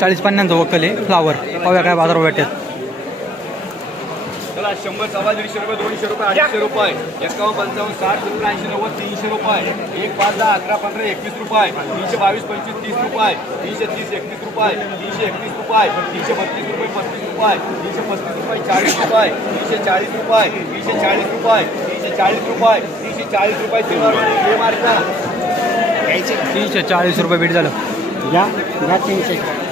चाळीस पन्नासचं वक्कल आहे. फ्लावर पाहूया काय बाजार भेटेल. चला शंभर सव्वा दीडशे रुपये दोनशे रुपये अडीचशे रुपये. एक्कावन्न पंचावन्न साठ सत्तर ऐंशी नव्वद तीनशे रुपये. एक पाच दहा अकरा पंधरा एकवीस रुपये. तीनशे बावीस पंचवीस तीस रुपये. तीनशे तीस एकतीस रुपये. तीनशे एकतीस रुपये. तीनशे बत्तीस रुपये पस्तीस रुपये. तीनशे पस्तीस रुपये चाळीस रुपये. तीनशे चाळीस रुपये. तीनशे चाळीस रुपये. तीनशे चाळीस रुपये. तीनशे चाळीस रुपये हे मार्का तीनशे चाळीस रुपये बीट झालं. घ्या तीनशे.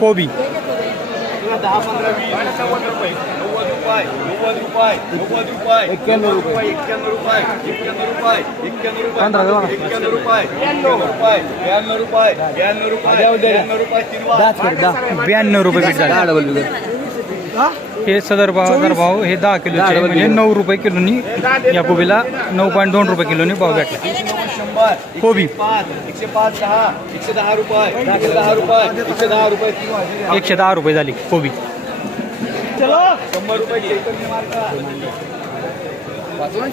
कोबी. तुला दहा पंधरा वीस नव्वद रुपये नव्वद रुपये नव्वद रुपये नव्वद रुपये एक्क्याण्णव रुपये. एक्क्याण्णव रुपये एक्क्याण्णव रुपये एक्क्याण्णव रुपये. पंधरा देवा ना. एक्क्याण्णव रुपये. ब्याण्णव रुपये ब्याण्णव रुपये झालं हे सदर बाजार भाव हे दहा किलोचे म्हणजे नऊ रुपये किलोनी या कोबीला नऊ पॉईंट दोन रुपये किलोनी भाव भेटला. शंभर कोबी. एकशे पाच एकशे पाच दहा एकशे दहा रुपये एकशे दहा रुपये एकशे दहा रुपये एकशे दहा रुपये झाली कोबी. शंभर रुपये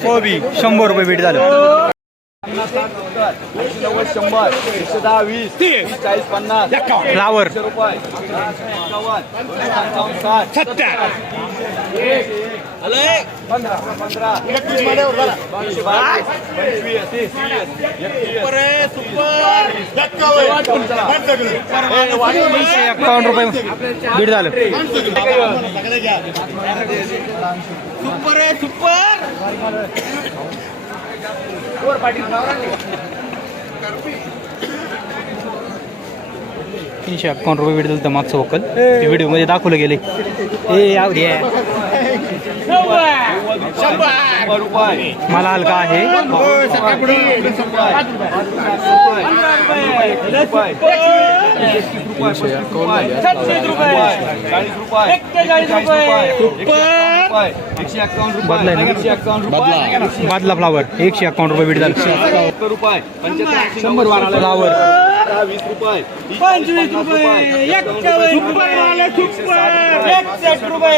कोबी शंभर रुपये भेट झालं. पन्नास साठ सत्तर ऐंशी नव्वद शंभर एकशे दहा वीस वीस चाळीस पन्नास फ्लावर एकशे रुपये एक्कावन्न दोनशे पंचावन्न साठ पंधरा पंधरा दोनशे बावीस पंचवीस तीस तीनशे एकावन्न रुपये बीट झालं तीनशे अकाउंट रुपये व्हिडिओ दिलं मागचं वकल ते व्हिडिओमध्ये दाखवलं गेले ए मला हलका आहे. बादला फ्लावर एकशे अकाउंट रुपये बीट झालं रुपये शंभर बारा फ्लावर वीस रुपये पंचवीस रुपये एकशे सहासष्ट रुपये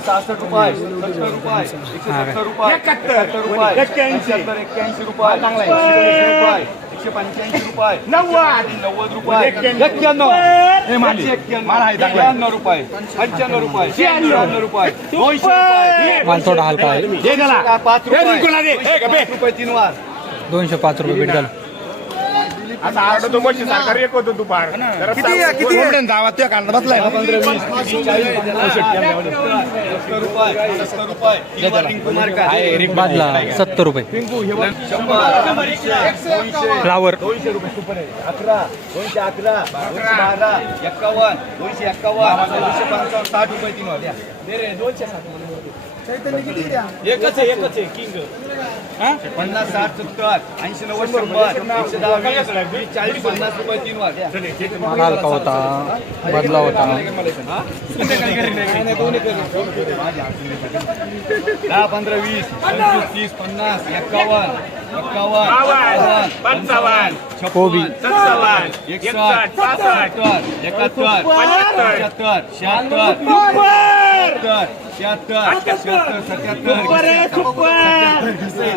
सत्तर रुपये एकशे सत्तर रुपये एकाहत्तर रुपये एक्क्याऐंशी एक्क्याऐंशी रुपये रुपये एकशे पंच्याऐंशी रुपये. नव्वद. नव्वद रुपये. एक्क्याण्णव. एक्क्याण्णव. रुपये. पंच्याण्णव रुपये. शहाण्णव रुपये. दोनशे पाच रुपये. पाच रुपये. तीन वार दोनशे पाच रुपये झालं आता मशी एक होतो दुपार. किती किती जावा बसलाय. सत्तर रुपये बादला. सत्तर फ्लावर. दोनशे रुपये सुपर आहे. अकरा दोनशे अकरा दोनशे बारा एक्कावन्न दोनशे एक्कावन्न दोनशे पंचावन्न साठ रुपये तीन दोनशे साठ एकच आहे एकच आहे किंग. पन्नास साठ सत्तर ऐंशी नव्वद शंभर एकशे दहा वीस वीस चाळीस पन्नास रुपये तीन हलका होता? बदला होता. दहा पंधरा वीस पंचवीस तीस पन्नास एक्कावन्न एक्कावन्न पंचावन्न कोबी. सत्तावन्न एकसष्ट पासष्ट एकाहत्तर पंच्याहत्तर शहात्तर सत्याहत्तर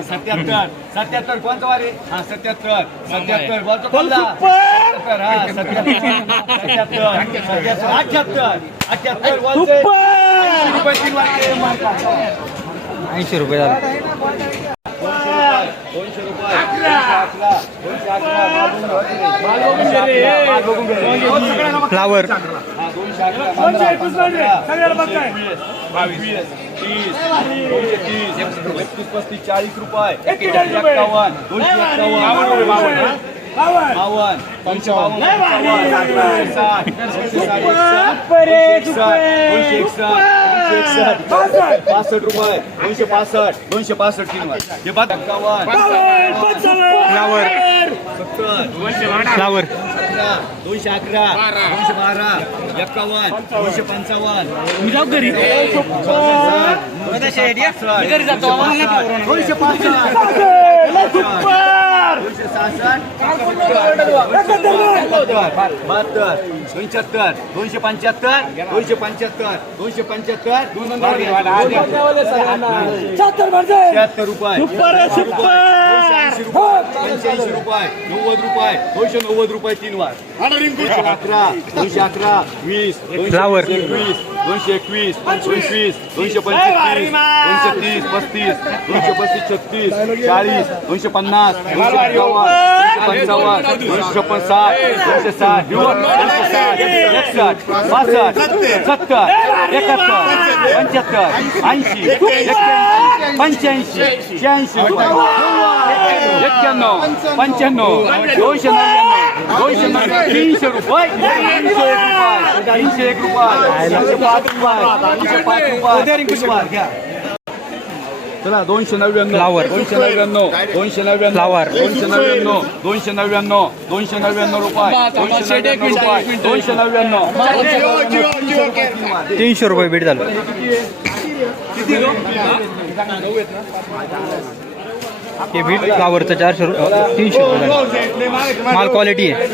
सत्याहत्तर सत्याहत्तर कोणता वार आहे हा सत्याहत्तर सत्याहत्तर बोलतो कोणता सत्याहत्तर हा सत्याहत्तर सत्याहत्तर सत्याहत्तर अठ्याहत्तर अठ्याहत्तर बोलतोय. ऐंशी रुपये तीन वाटते ऐंशी रुपये झालं दोनशे रुपये दोनशे अकरा दोनशे अकरा दोनशे अकरा फ्लावर हा, दोनशे बावीस, तीस, दोनशे तीस, एकतीस, पस्तीस, चाळीस रुपये एक्कावन्न, दोनशे एक्कावन्न, बावन्न, बावन्न, दोनशे साठ, साठ, एकसष्ट, दोनशे एकसष्ट, पासष्ट रुपये दोनशे पासष्ट दोनशे पासष्ट तीन वार हे बाद एक्कावन्न फ्लावर सत्तर फ्लावर अकरा दोनशे अकरा दोनशे बारा एक्कावन्न दोनशे पंचावन्न. मी जाऊ घरी. घरी जातो. दोनशे दोनशे सहासष्ट बहात्तर पंच्याहत्तर दोनशे पंच्याहत्तर दोनशे पंच्याहत्तर. दोनशे पंच्याहत्तर शहात्तर रुपये. ऐंशी रुपये. पंच्याऐंशी रुपये नव्वद रुपये दोनशे नव्वद रुपये तीन वार. दोनशे अकरा दोनशे अकरा वीस दोनशे. एकवीस दोनशे एकवीस पंचवीस. दोनशे पंचवीस दोनशे तीस पस्तीस दोनशे पस्तीस छत्तीस चाळीस दोनशे पन्नास दोनशे दोनशे पंचावन्न दोनशे छप्पन साठ दोनशे साठ दोनशे साठ एकसष्ट पासष्ट सत्तर एकाहत्तर पंच्याहत्तर. ऐंशी एक्क्याऐंशी पंच्याऐंशी शहाऐंशी एक्क्याण्णव पंच्याण्णव दोनशे नव्याण्णव दोनशे नव्याण्णव तीनशे रुपये तीनशे एक रुपये तीनशे एक रुपये तीनशे पाच रुपये तीनशे पाच रुपये घ्या चला दोनशे नव्याण्णव Flower. दोनशे नव्याण्णव दोनशे नव्याण्णव Flower. दोनशे नव्याण्णव दोनशे नव्याण्णव दोनशे नव्याण्णव रुपये दोनशे नव्याण्णव रुपये दोनशे नव्याण्णव तीनशे रुपये बीट झालं हे बीट फ्लावरचं चारशे रु तीनशे रुपये. माल क्वालिटी आहे.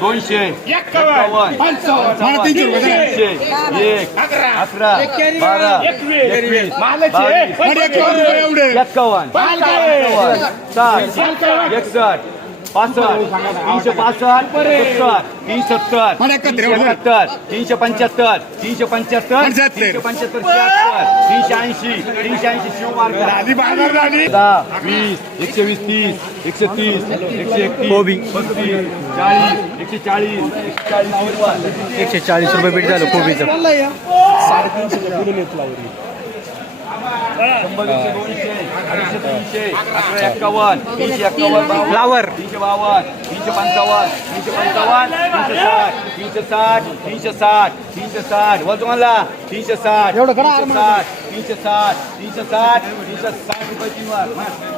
दोनशे. अकरा. बारा एकवीस. एक्कावन्न साठ. एकसष्ट. पासष्ट तीनशे पासष्ट सत्तर तीनशे सत्तर तीनशे एकाहत्तर तीनशे पंच्याहत्तर तीनशे पंच्याहत्तर तीनशे पंच्याहत्तर तीनशे ऐंशी तीनशे ऐंशी शिवमार्ग दहा वीस एकशे वीस तीस एकशे तीस एकशे एकतीस. पस्तीस चाळीस एकशे चाळीस एकशे चाळीस रुपये. एकशे चाळीस रुपये बीट झालं कोबीचं शंभर एकशे दोनशे अडीचशे तीनशे अकरा एक्कावन्न तीनशे एक्कावन्न फ्लावर. तीनशे बावन्न तीनशे पंचावन्न तीनशे पंचावन्न तीनशे साठ तीनशे साठ तीनशे साठ तीनशे साठ वजमाला तीनशे साठ तीनशे साठ तीनशे साठ तीनशे साठ तीनशे साठ रुपये तीन